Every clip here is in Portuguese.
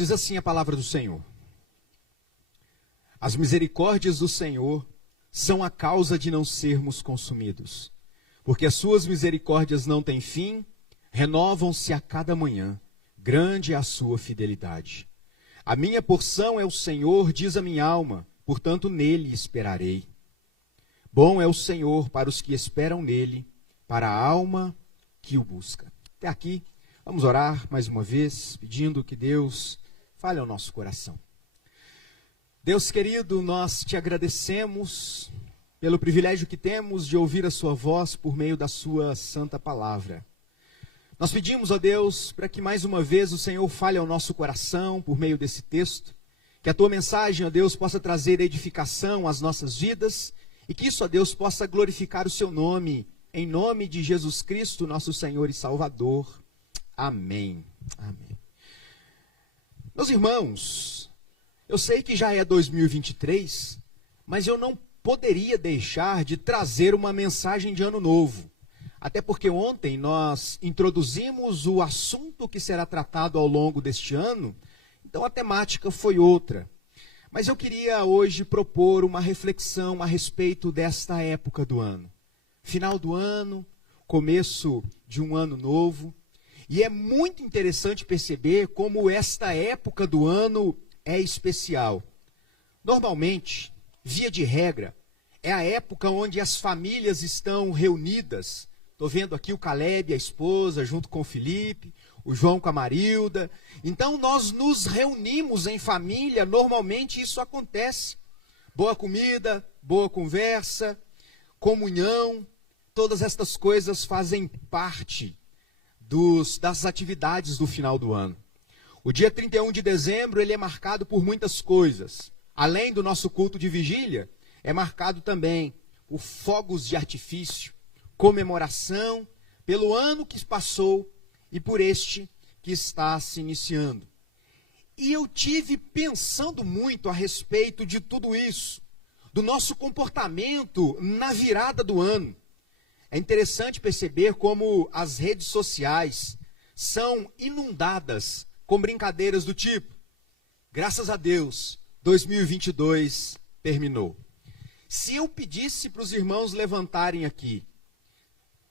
Diz assim a palavra do Senhor: as misericórdias do Senhor são a causa de não sermos consumidos, porque as suas misericórdias não têm fim, renovam-se a cada manhã, grande é a sua fidelidade. A minha porção é o Senhor, diz a minha alma, portanto nele esperarei. Bom é o Senhor para os que esperam nele, para a alma que o busca. Até aqui, vamos orar mais uma vez, pedindo que Deus fale ao nosso coração. Deus querido, nós te agradecemos pelo privilégio que temos de ouvir a sua voz por meio da sua santa palavra. Nós pedimos, ó Deus, para que mais uma vez o Senhor fale ao nosso coração por meio desse texto, que a tua mensagem, ó Deus, possa trazer edificação às nossas vidas e que isso, ó Deus, possa glorificar o seu nome, em nome de Jesus Cristo, nosso Senhor e Salvador. Amém. Amém. Meus irmãos, eu sei que já é 2023, mas eu não poderia deixar de trazer uma mensagem de ano novo. Até porque ontem nós introduzimos o assunto que será tratado ao longo deste ano, então a temática foi outra. Mas eu queria hoje propor uma reflexão a respeito desta época do ano. Final do ano, começo de um ano novo. E é muito interessante perceber como esta época do ano é especial. Normalmente, via de regra, é a época onde as famílias estão reunidas. Estou vendo aqui o Caleb, a esposa, junto com o Felipe, o João com a Marilda. Então nós nos reunimos em família, normalmente isso acontece. Boa comida, boa conversa, comunhão, todas estas coisas fazem parte das atividades do final do ano. O dia 31 de dezembro ele é marcado por muitas coisas. Além do nosso culto de vigília, é marcado também por fogos de artifício, comemoração pelo ano que passou e por este que está se iniciando. E eu tive pensando muito a respeito de tudo isso, do nosso comportamento na virada do ano. É interessante perceber como as redes sociais são inundadas com brincadeiras do tipo: graças a Deus, 2022 terminou. Se eu pedisse para os irmãos levantarem aqui,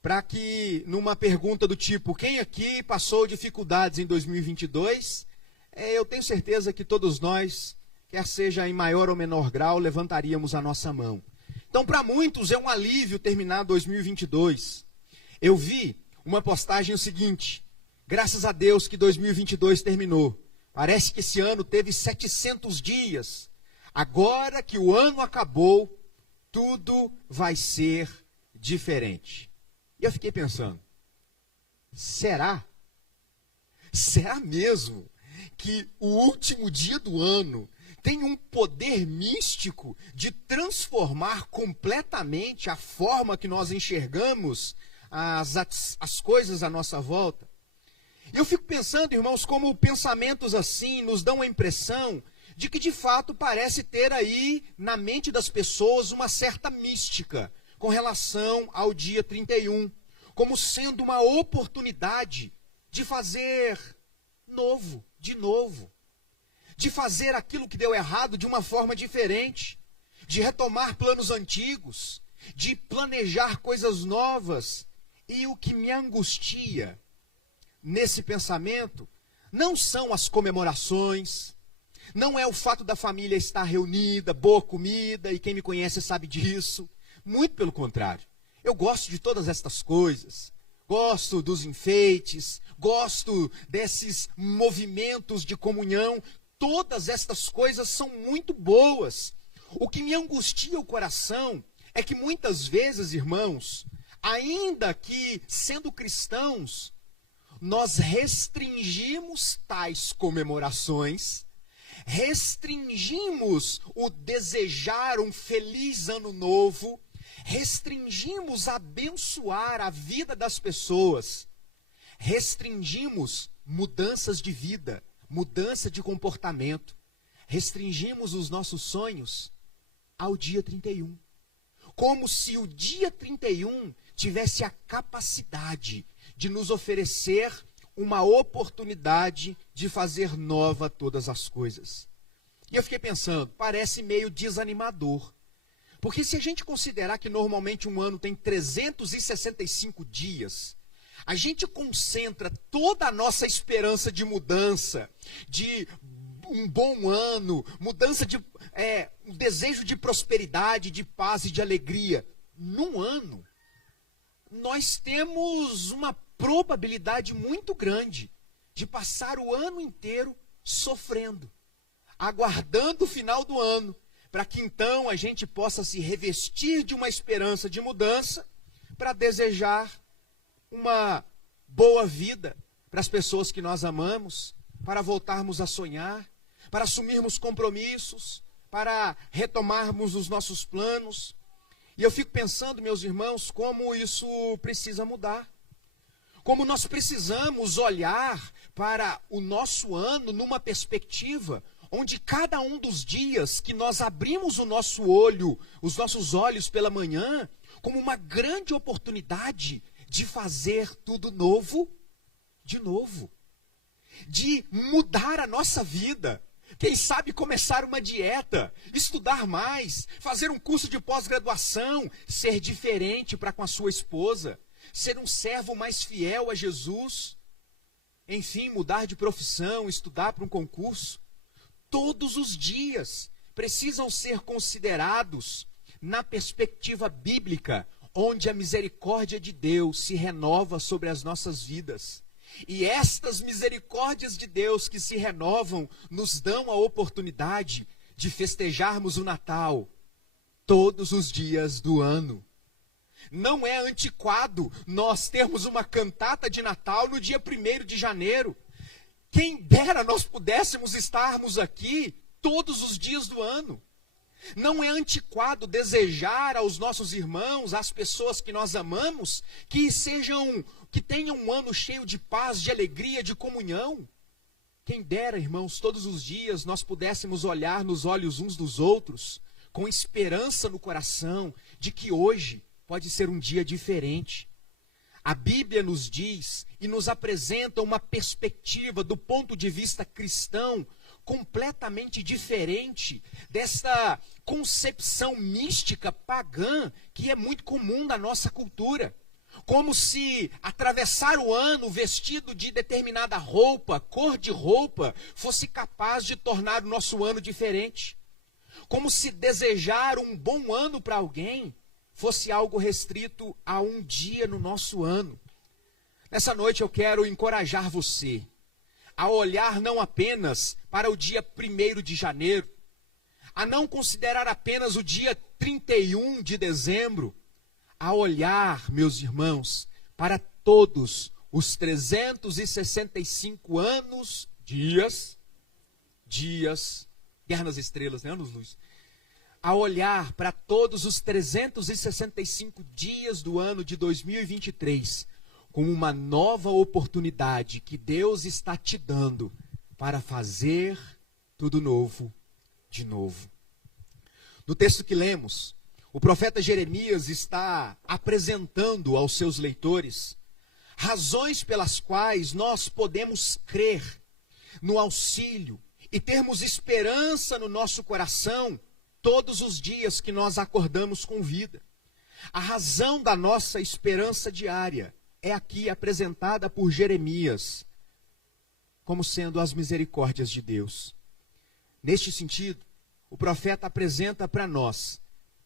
para que numa pergunta do tipo, quem aqui passou dificuldades em 2022, eu tenho certeza que todos nós, quer seja em maior ou menor grau, levantaríamos a nossa mão. Então, para muitos é um alívio terminar 2022. Eu vi uma postagem o seguinte: graças a Deus que 2022 terminou. Parece que esse ano teve 700 dias. Agora que o ano acabou, tudo vai ser diferente. E eu fiquei pensando, será? Será mesmo que o último dia do ano tem um poder místico de transformar completamente a forma que nós enxergamos as coisas à nossa volta? E eu fico pensando, irmãos, como pensamentos assim nos dão a impressão de que de fato parece ter aí na mente das pessoas uma certa mística com relação ao dia 31, como sendo uma oportunidade de fazer novo, de novo, de fazer aquilo que deu errado de uma forma diferente, de retomar planos antigos, de planejar coisas novas. E o que me angustia nesse pensamento não são as comemorações, não é o fato da família estar reunida, boa comida, e quem me conhece sabe disso. Muito pelo contrário. Eu gosto de todas estas coisas. Gosto dos enfeites, gosto desses movimentos de comunhão. Todas estas coisas são muito boas. O que me angustia o coração é que muitas vezes, irmãos, ainda que sendo cristãos, nós restringimos tais comemorações, restringimos o desejar um feliz ano novo, restringimos abençoar a vida das pessoas, restringimos mudanças de vida, mudança de comportamento, restringimos os nossos sonhos ao dia 31. Como se o dia 31 tivesse a capacidade de nos oferecer uma oportunidade de fazer nova todas as coisas. E eu fiquei pensando, parece meio desanimador. Porque se a gente considerar que normalmente um ano tem 365 dias, a gente concentra toda a nossa esperança de mudança, de um bom ano, mudança de um desejo de prosperidade, de paz e de alegria. Num ano, nós temos uma probabilidade muito grande de passar o ano inteiro sofrendo, aguardando o final do ano, para que então a gente possa se revestir de uma esperança de mudança, para desejar uma boa vida para as pessoas que nós amamos, para voltarmos a sonhar, para assumirmos compromissos, para retomarmos os nossos planos. E eu fico pensando, meus irmãos, como isso precisa mudar. Como nós precisamos olhar para o nosso ano numa perspectiva onde cada um dos dias que nós abrimos o nosso olho, os nossos olhos pela manhã, como uma grande oportunidade de fazer tudo novo, de novo. De mudar a nossa vida. Quem sabe começar uma dieta, estudar mais, fazer um curso de pós-graduação, ser diferente para com a sua esposa, ser um servo mais fiel a Jesus, enfim, mudar de profissão, estudar para um concurso. Todos os dias precisam ser considerados na perspectiva bíblica, onde a misericórdia de Deus se renova sobre as nossas vidas. E estas misericórdias de Deus que se renovam nos dão a oportunidade de festejarmos o Natal todos os dias do ano. Não é antiquado nós termos uma cantata de Natal no dia 1º de janeiro. Quem dera nós pudéssemos estarmos aqui todos os dias do ano. Não é antiquado desejar aos nossos irmãos, às pessoas que nós amamos, que tenham um ano cheio de paz, de alegria, de comunhão. Quem dera, irmãos, todos os dias nós pudéssemos olhar nos olhos uns dos outros, com esperança no coração, de que hoje pode ser um dia diferente. A Bíblia nos diz e nos apresenta uma perspectiva do ponto de vista cristão completamente diferente dessa concepção mística pagã que é muito comum na nossa cultura. Como se atravessar o ano vestido de determinada roupa, cor de roupa, fosse capaz de tornar o nosso ano diferente. Como se desejar um bom ano para alguém fosse algo restrito a um dia no nosso ano. Nessa noite eu quero encorajar você a olhar não apenas para o dia 1º de janeiro, a não considerar apenas o dia 31 de dezembro, a olhar, meus irmãos, para todos os 365 anos, dias, Guerra nas Estrelas, né, anos-luz, a olhar para todos os 365 dias do ano de 2023, como uma nova oportunidade que Deus está te dando para fazer tudo novo, de novo. No texto que lemos, o profeta Jeremias está apresentando aos seus leitores razões pelas quais nós podemos crer no auxílio e termos esperança no nosso coração todos os dias que nós acordamos com vida. A razão da nossa esperança diária é aqui apresentada por Jeremias como sendo as misericórdias de Deus. Neste sentido, o profeta apresenta para nós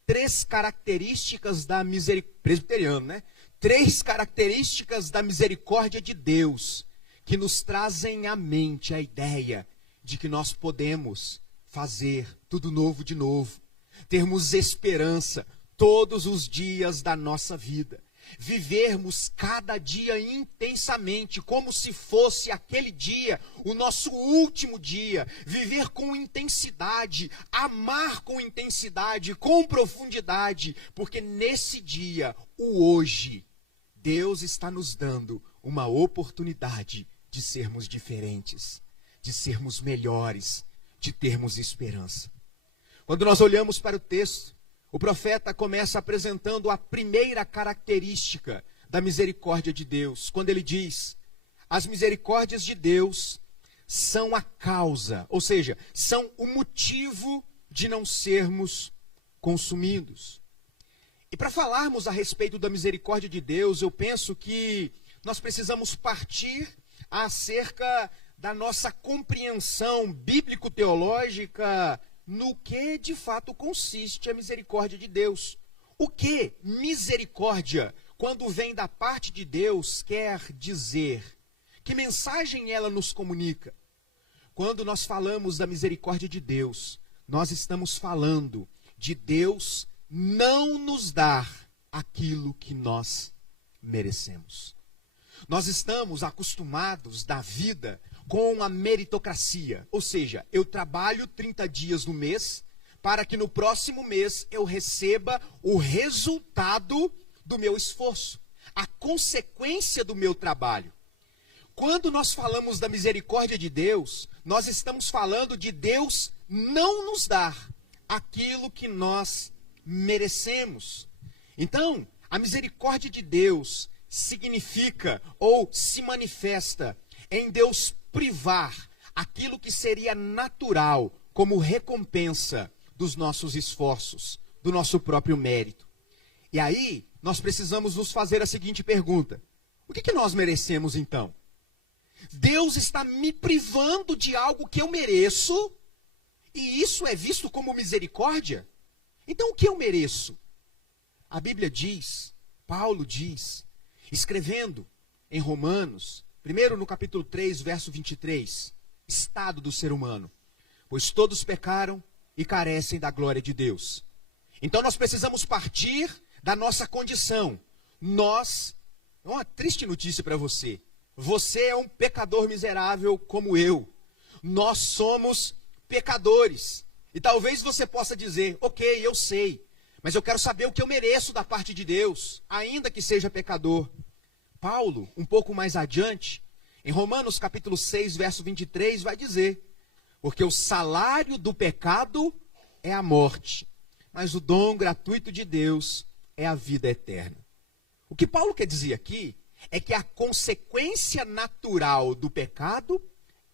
3 características da misericórdia, Três características da misericórdia de Deus que nos trazem à mente a ideia de que nós podemos fazer tudo novo de novo, termos esperança todos os dias da nossa vida, vivermos cada dia intensamente, como se fosse aquele dia o nosso último dia, viver com intensidade, amar com intensidade, com profundidade, porque nesse dia, o hoje, Deus está nos dando uma oportunidade de sermos diferentes, de sermos melhores, de termos esperança. Quando nós olhamos para o texto, o profeta começa apresentando a primeira característica da misericórdia de Deus, quando ele diz: as misericórdias de Deus são a causa, ou seja, são o motivo de não sermos consumidos. E para falarmos a respeito da misericórdia de Deus, eu penso que nós precisamos partir acerca da nossa compreensão bíblico-teológica no que de fato consiste a misericórdia de Deus. O que misericórdia, quando vem da parte de Deus, quer dizer? Que mensagem ela nos comunica? Quando nós falamos da misericórdia de Deus, nós estamos falando de Deus não nos dar aquilo que nós merecemos. Nós estamos acostumados da vida com a meritocracia, ou seja, eu trabalho 30 dias no mês para que no próximo mês eu receba o resultado do meu esforço, a consequência do meu trabalho. Quando nós falamos da misericórdia de Deus, nós estamos falando de Deus não nos dar aquilo que nós merecemos. Então, a misericórdia de Deus significa ou se manifesta em Deus privar aquilo que seria natural como recompensa dos nossos esforços, do nosso próprio mérito. E aí, nós precisamos nos fazer a seguinte pergunta: o que nós merecemos então? Deus está me privando de algo que eu mereço, e isso é visto como misericórdia? Então o que eu mereço? A Bíblia diz, Paulo diz, escrevendo em Romanos, primeiro no capítulo 3, verso 23, estado do ser humano, pois todos pecaram e carecem da glória de Deus. Então nós precisamos partir da nossa condição. É uma triste notícia para você. Você é um pecador miserável como eu. Nós somos pecadores. E talvez você possa dizer, ok, eu sei, mas eu quero saber o que eu mereço da parte de Deus, ainda que seja pecador. Paulo, um pouco mais adiante, em Romanos capítulo 6, verso 23, vai dizer, porque o salário do pecado é a morte, mas o dom gratuito de Deus é a vida eterna. O que Paulo quer dizer aqui é que a consequência natural do pecado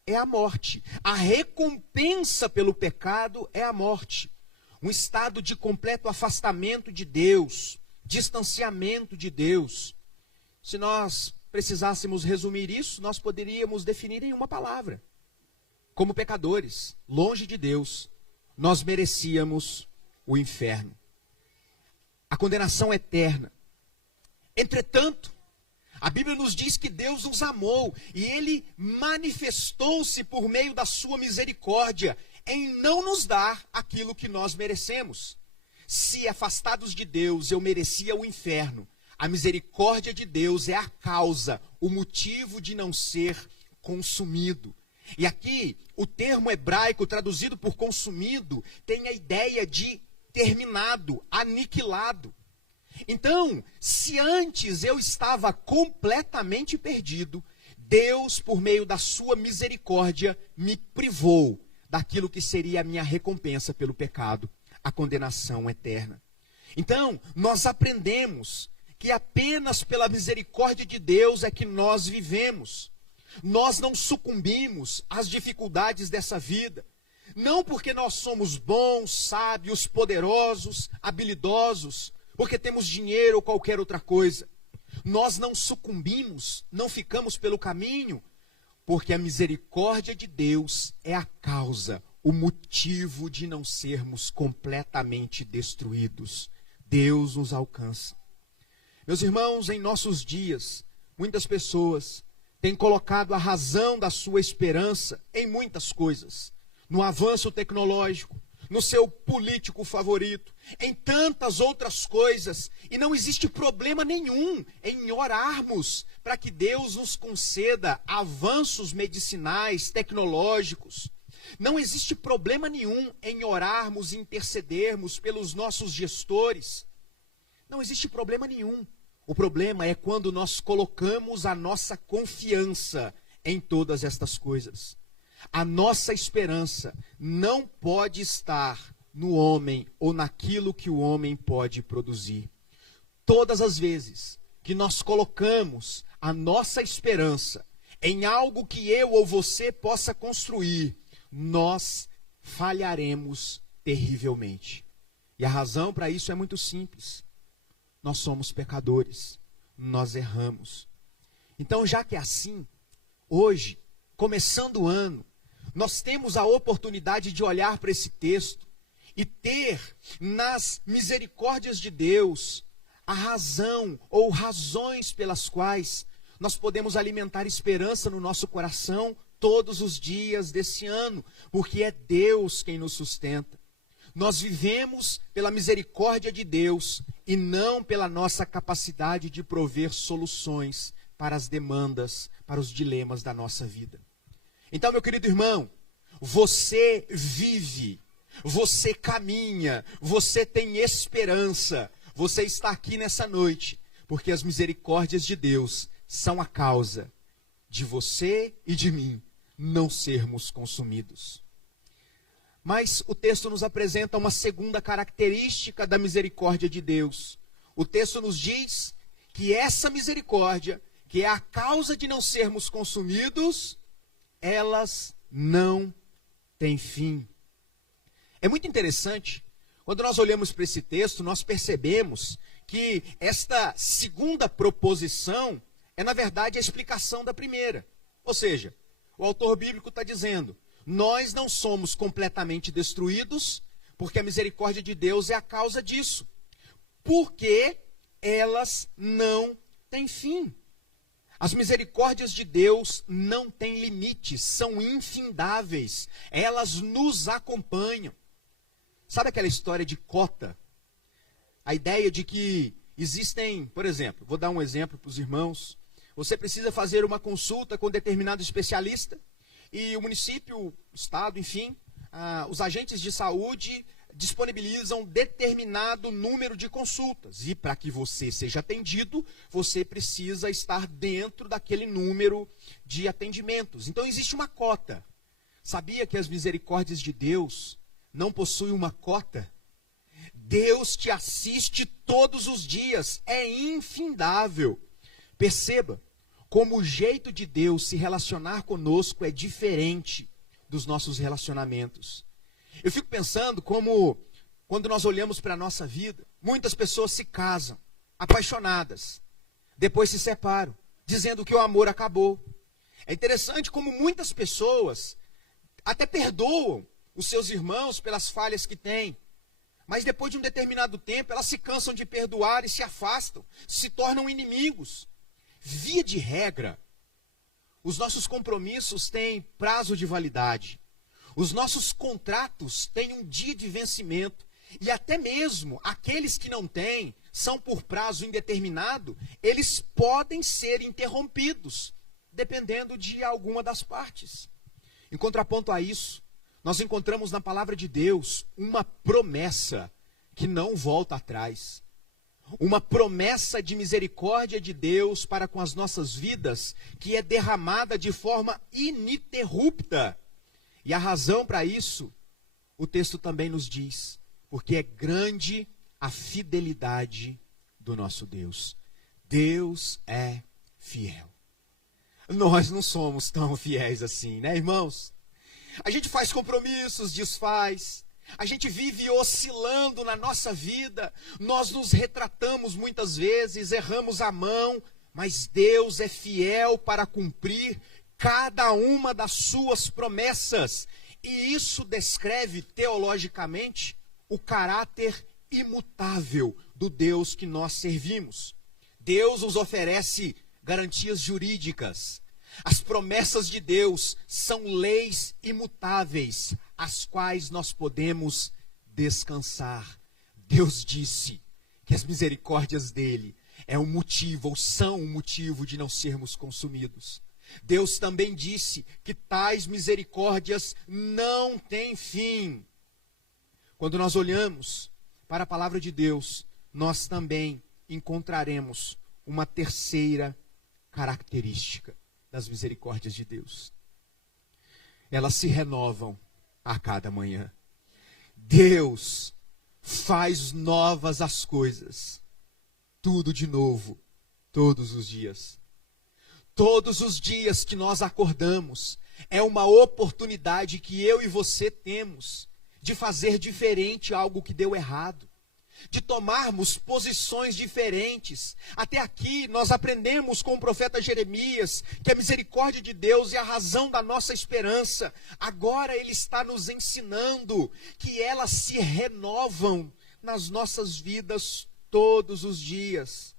é a morte. A recompensa pelo pecado é a morte. Um estado de completo afastamento de Deus, distanciamento de Deus. Se nós precisássemos resumir isso, nós poderíamos definir em uma palavra. Como pecadores, longe de Deus, nós merecíamos o inferno. A condenação eterna. Entretanto, a Bíblia nos diz que Deus nos amou e Ele manifestou-se por meio da sua misericórdia em não nos dar aquilo que nós merecemos. Se afastados de Deus eu merecia o inferno, a misericórdia de Deus é a causa, o motivo de não ser consumido. E aqui, o termo hebraico traduzido por consumido tem a ideia de terminado, aniquilado. Então, se antes eu estava completamente perdido, Deus, por meio da sua misericórdia, me privou daquilo que seria a minha recompensa pelo pecado, a condenação eterna. Então, nós aprendemos que apenas pela misericórdia de Deus é que nós vivemos. Nós não sucumbimos às dificuldades dessa vida. Não porque nós somos bons, sábios, poderosos, habilidosos, porque temos dinheiro ou qualquer outra coisa. Nós não sucumbimos, não ficamos pelo caminho, porque a misericórdia de Deus é a causa, o motivo de não sermos completamente destruídos. Deus nos alcança. Meus irmãos, em nossos dias, muitas pessoas têm colocado a razão da sua esperança em muitas coisas. No avanço tecnológico, no seu político favorito, em tantas outras coisas. E não existe problema nenhum em orarmos para que Deus nos conceda avanços medicinais, tecnológicos. Não existe problema nenhum em orarmos e intercedermos pelos nossos gestores. Não existe problema nenhum. O problema é quando nós colocamos a nossa confiança em todas estas coisas. A nossa esperança não pode estar no homem ou naquilo que o homem pode produzir. Todas as vezes que nós colocamos a nossa esperança em algo que eu ou você possa construir, nós falharemos terrivelmente. E a razão para isso é muito simples. Nós somos pecadores, nós erramos. Então, já que é assim, hoje, começando o ano, nós temos a oportunidade de olhar para esse texto e ter nas misericórdias de Deus a razão ou razões pelas quais nós podemos alimentar esperança no nosso coração todos os dias desse ano, porque é Deus quem nos sustenta. Nós vivemos pela misericórdia de Deus e não pela nossa capacidade de prover soluções para as demandas, para os dilemas da nossa vida. Então, meu querido irmão, você vive, você caminha, você tem esperança, você está aqui nessa noite, porque as misericórdias de Deus são a causa de você e de mim não sermos consumidos. Mas o texto nos apresenta uma segunda característica da misericórdia de Deus. O texto nos diz que essa misericórdia, que é a causa de não sermos consumidos, elas não têm fim. É muito interessante, quando nós olhamos para esse texto, nós percebemos que esta segunda proposição é, na verdade, a explicação da primeira. Ou seja, o autor bíblico está dizendo, nós não somos completamente destruídos, porque a misericórdia de Deus é a causa disso. Porque elas não têm fim. As misericórdias de Deus não têm limites, são infindáveis. Elas nos acompanham. Sabe aquela história de cota? A ideia de que existem, por exemplo, vou dar um exemplo para os irmãos. Você precisa fazer uma consulta com determinado especialista e o município, o estado, enfim, os agentes de saúde disponibilizam determinado número de consultas. E para que você seja atendido, você precisa estar dentro daquele número de atendimentos. Então existe uma cota. Sabia que as misericórdias de Deus não possuem uma cota? Deus te assiste todos os dias. É infindável. Perceba como o jeito de Deus se relacionar conosco é diferente dos nossos relacionamentos. Eu fico pensando como, quando nós olhamos para a nossa vida, muitas pessoas se casam, apaixonadas, depois se separam, dizendo que o amor acabou. É interessante como muitas pessoas até perdoam os seus irmãos pelas falhas que têm, mas depois de um determinado tempo, elas se cansam de perdoar e se afastam, se tornam inimigos. Via de regra, os nossos compromissos têm prazo de validade. Os nossos contratos têm um dia de vencimento. E até mesmo aqueles que não têm, são por prazo indeterminado, eles podem ser interrompidos, dependendo de alguma das partes. Em contraponto a isso, nós encontramos na palavra de Deus uma promessa que não volta atrás. Uma promessa de misericórdia de Deus para com as nossas vidas, que é derramada de forma ininterrupta. E a razão para isso, o texto também nos diz, porque é grande a fidelidade do nosso Deus. Deus é fiel. Nós não somos tão fiéis assim, né, irmãos? A gente faz compromissos, desfaz. A gente vive oscilando na nossa vida, nós nos retratamos muitas vezes, erramos a mão, mas Deus é fiel para cumprir cada uma das suas promessas. E isso descreve teologicamente o caráter imutável do Deus que nós servimos. Deus nos oferece garantias jurídicas. As promessas de Deus são leis imutáveis, as quais nós podemos descansar. Deus disse que as misericórdias dele é um motivo, ou são um motivo de não sermos consumidos. Deus também disse que tais misericórdias não têm fim. Quando nós olhamos para a palavra de Deus, nós também encontraremos uma terceira característica das misericórdias de Deus. Elas se renovam a cada manhã. Deus faz novas as coisas, tudo de novo, todos os dias. Todos os dias que nós acordamos, é uma oportunidade que eu e você temos de fazer diferente algo que deu errado, de tomarmos posições diferentes. Até aqui nós aprendemos com o profeta Jeremias que a misericórdia de Deus é a razão da nossa esperança. Agora ele está nos ensinando que elas se renovam nas nossas vidas todos os dias.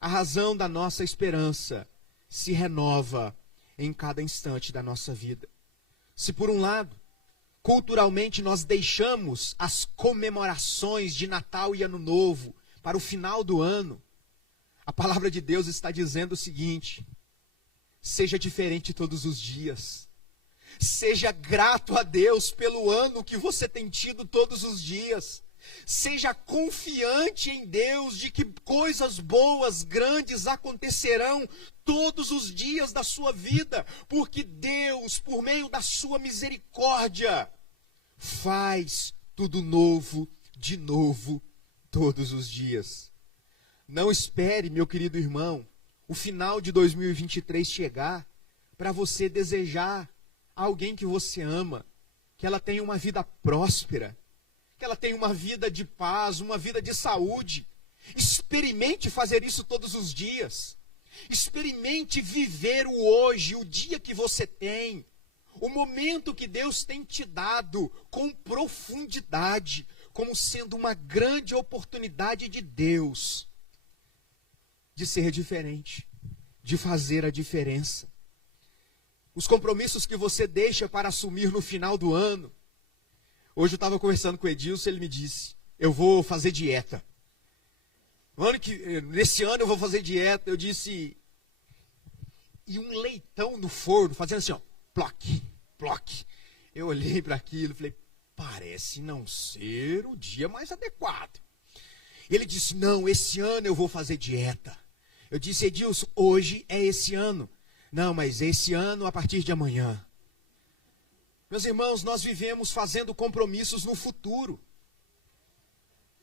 A razão da nossa esperança se renova em cada instante da nossa vida. Se por um lado, culturalmente nós deixamos as comemorações de Natal e Ano Novo para o final do ano, a palavra de Deus está dizendo o seguinte: seja diferente todos os dias. Seja grato a Deus pelo ano que você tem tido todos os dias. Seja confiante em Deus de que coisas boas, grandes acontecerão todos os dias da sua vida, porque Deus, por meio da sua misericórdia, faz tudo novo, de novo, todos os dias. Não espere, meu querido irmão, o final de 2023 chegar para você desejar a alguém que você ama que ela tenha uma vida próspera, que ela tenha uma vida de paz, uma vida de saúde. Experimente fazer isso todos os dias. Experimente viver o hoje, o dia que você tem, o momento que Deus tem te dado com profundidade, como sendo uma grande oportunidade de Deus de ser diferente, de fazer a diferença. Os compromissos que você deixa para assumir no final do ano. Hoje eu estava conversando com o Edilson, ele me disse: eu vou fazer dieta. Nesse ano eu vou fazer dieta. Eu disse: e um leitão no forno, fazendo assim, ó, ploc, ploc. Eu olhei para aquilo e falei: parece não ser o dia mais adequado. Ele disse: não, esse ano eu vou fazer dieta. Eu disse: Edilson, hoje é esse ano. Não, mas esse ano a partir de amanhã. Meus irmãos, nós vivemos fazendo compromissos no futuro.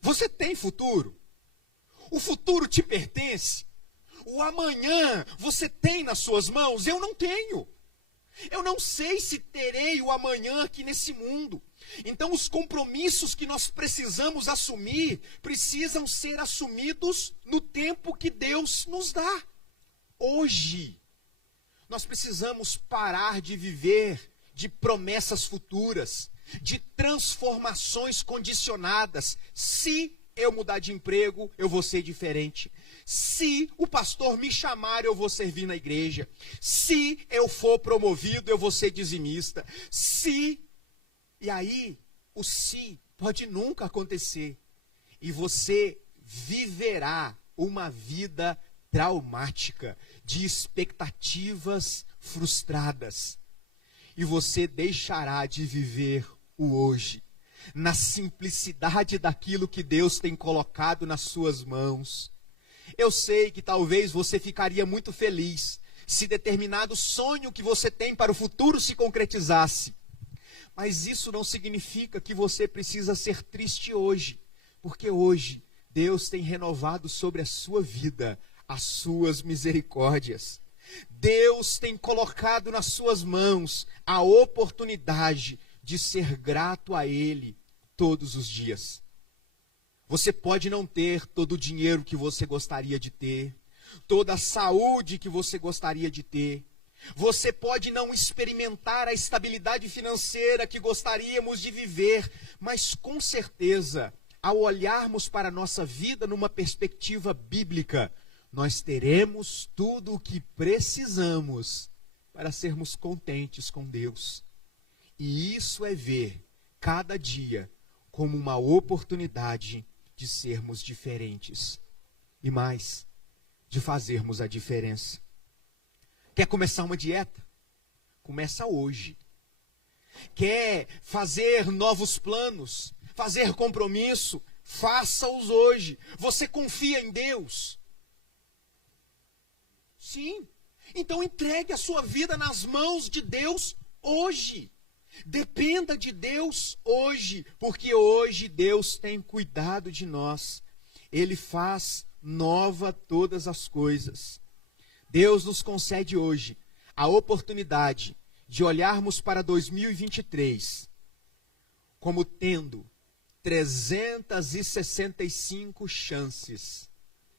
Você tem futuro? O futuro te pertence? O amanhã você tem nas suas mãos? Eu não tenho. Eu não sei se terei o amanhã aqui nesse mundo. Então os compromissos que nós precisamos assumir, precisam ser assumidos no tempo que Deus nos dá. Hoje, nós precisamos parar de viver de promessas futuras, de transformações condicionadas. Se eu mudar de emprego, eu vou ser diferente. Se o pastor me chamar, eu vou servir na igreja. Se eu for promovido, eu vou ser dizimista. Se... E aí, o se pode nunca acontecer. E você viverá uma vida traumática, de expectativas frustradas. E você deixará de viver o hoje, na simplicidade daquilo que Deus tem colocado nas suas mãos. Eu sei que talvez você ficaria muito feliz se determinado sonho que você tem para o futuro se concretizasse. Mas isso não significa que você precisa ser triste hoje, porque hoje Deus tem renovado sobre a sua vida as suas misericórdias. Deus tem colocado nas suas mãos a oportunidade de ser grato a Ele todos os dias. Você pode não ter todo o dinheiro que você gostaria de ter, toda a saúde que você gostaria de ter. Você pode não experimentar a estabilidade financeira que gostaríamos de viver, mas com certeza, ao olharmos para a nossa vida numa perspectiva bíblica, nós teremos tudo o que precisamos para sermos contentes com Deus. E isso é ver cada dia como uma oportunidade de sermos diferentes. E mais, de fazermos a diferença. Quer começar uma dieta? Começa hoje. Quer fazer novos planos? Fazer compromisso? Faça-os hoje. Você confia em Deus? Sim. Então entregue a sua vida nas mãos de Deus hoje. Dependa de Deus hoje, porque hoje Deus tem cuidado de nós. Ele faz nova todas as coisas. Deus nos concede hoje a oportunidade de olharmos para 2023 como tendo 365 chances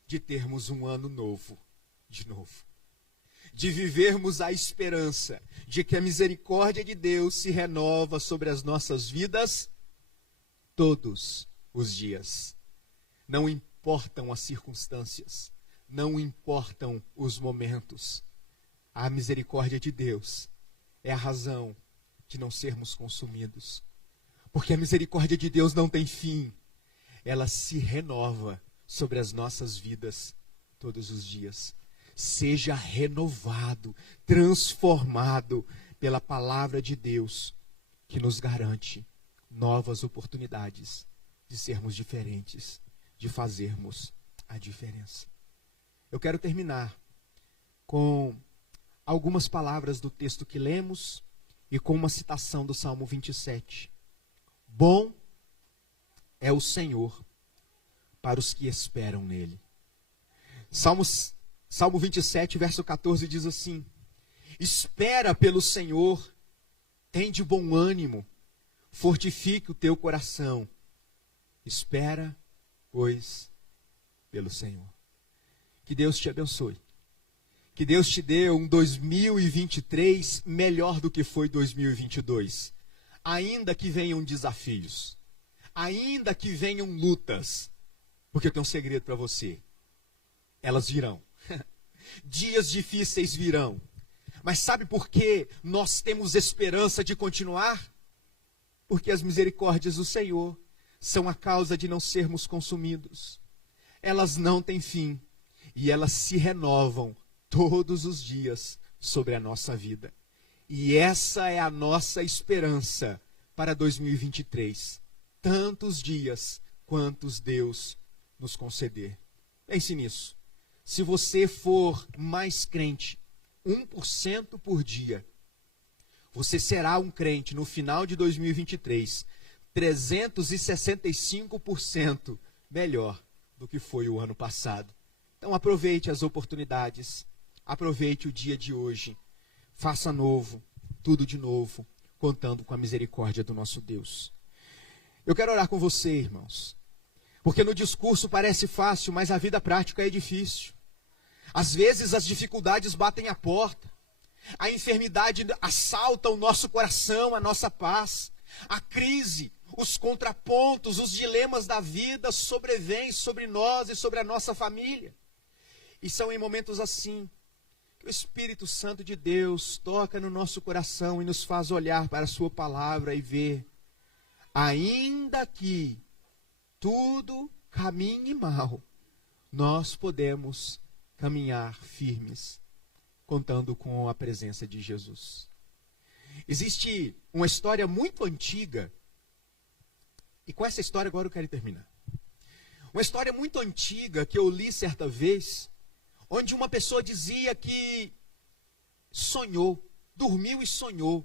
de termos um ano novo, de novo. De vivermos a esperança de que a misericórdia de Deus se renova sobre as nossas vidas todos os dias. Não importam as circunstâncias, não importam os momentos. A misericórdia de Deus é a razão de não sermos consumidos. Porque a misericórdia de Deus não tem fim. Ela se renova sobre as nossas vidas todos os dias. Seja renovado, transformado pela palavra de Deus, que nos garante novas oportunidades de sermos diferentes, de fazermos a diferença. Eu quero terminar com algumas palavras do texto que lemos e com uma citação do Salmo 27. Bom é o Senhor para os que esperam nele. Salmo 27, verso 14 diz assim: espera pelo Senhor, tem de bom ânimo, fortifique o teu coração. Espera, pois, pelo Senhor. Que Deus te abençoe. Que Deus te dê um 2023 melhor do que foi 2022. Ainda que venham desafios, ainda que venham lutas, porque eu tenho um segredo para você. Elas virão. Dias difíceis virão. Mas sabe por que nós temos esperança de continuar? Porque as misericórdias do Senhor são a causa de não sermos consumidos. Elas não têm fim e elas se renovam todos os dias sobre a nossa vida. E essa é a nossa esperança para 2023. Tantos dias quantos Deus nos conceder. Pense nisso. Se você for mais crente, 1% por dia, você será um crente no final de 2023, 365% melhor do que foi o ano passado. Então aproveite as oportunidades, aproveite o dia de hoje, faça novo, tudo de novo, contando com a misericórdia do nosso Deus. Eu quero orar com você, irmãos, porque no discurso parece fácil, mas a vida prática é difícil. Às vezes as dificuldades batem a porta, a enfermidade assalta o nosso coração, a nossa paz, a crise, os contrapontos, os dilemas da vida sobrevêm sobre nós e sobre a nossa família. E são em momentos assim que o Espírito Santo de Deus toca no nosso coração e nos faz olhar para a sua palavra e ver, ainda que tudo caminhe mal, nós podemos caminhar firmes, contando com a presença de Jesus. Existe uma história muito antiga, e com essa história agora eu quero terminar. Uma história muito antiga que eu li certa vez, onde uma pessoa dizia que sonhou, dormiu e sonhou.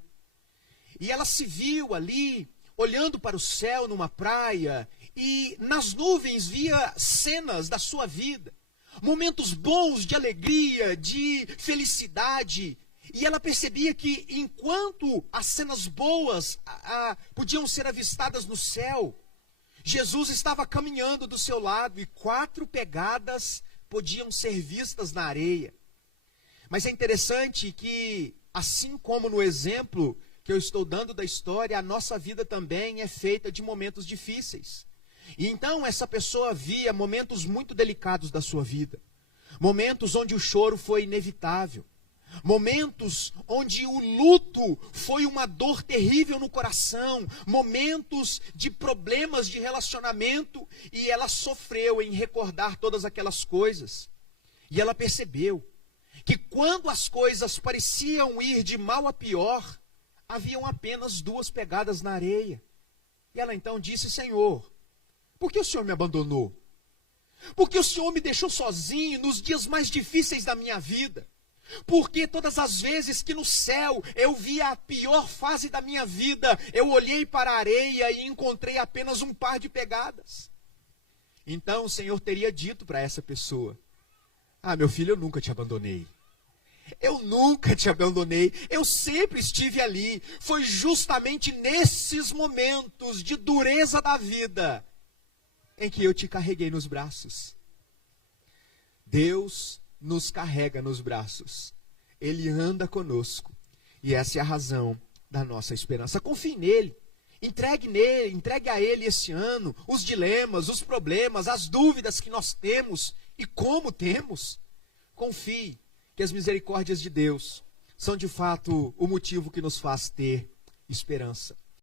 E ela se viu ali, olhando para o céu numa praia, e nas nuvens via cenas da sua vida. Momentos bons de alegria, de felicidade. E ela percebia que enquanto as cenas boas podiam ser avistadas no céu, Jesus estava caminhando do seu lado e 4 pegadas podiam ser vistas na areia. Mas é interessante que, assim como no exemplo que eu estou dando da história, a nossa vida também é feita de momentos difíceis. E então essa pessoa via momentos muito delicados da sua vida. Momentos onde o choro foi inevitável. Momentos onde o luto foi uma dor terrível no coração. Momentos de problemas de relacionamento. E ela sofreu em recordar todas aquelas coisas. E ela percebeu que quando as coisas pareciam ir de mal a pior, haviam apenas 2 pegadas na areia. E ela então disse: Senhor, por que o Senhor me abandonou? Por que o Senhor me deixou sozinho nos dias mais difíceis da minha vida? Porque todas as vezes que no céu eu via a pior fase da minha vida, eu olhei para a areia e encontrei apenas um par de pegadas. Então o Senhor teria dito para essa pessoa: meu filho, eu nunca te abandonei. Eu nunca te abandonei, eu sempre estive ali. Foi justamente nesses momentos de dureza da vida em que eu te carreguei nos braços. Deus nos carrega nos braços. Ele anda conosco. E essa é a razão da nossa esperança. Confie nele. Entregue a ele esse ano os dilemas, os problemas, as dúvidas que nós temos e como temos. Confie que as misericórdias de Deus são de fato o motivo que nos faz ter esperança.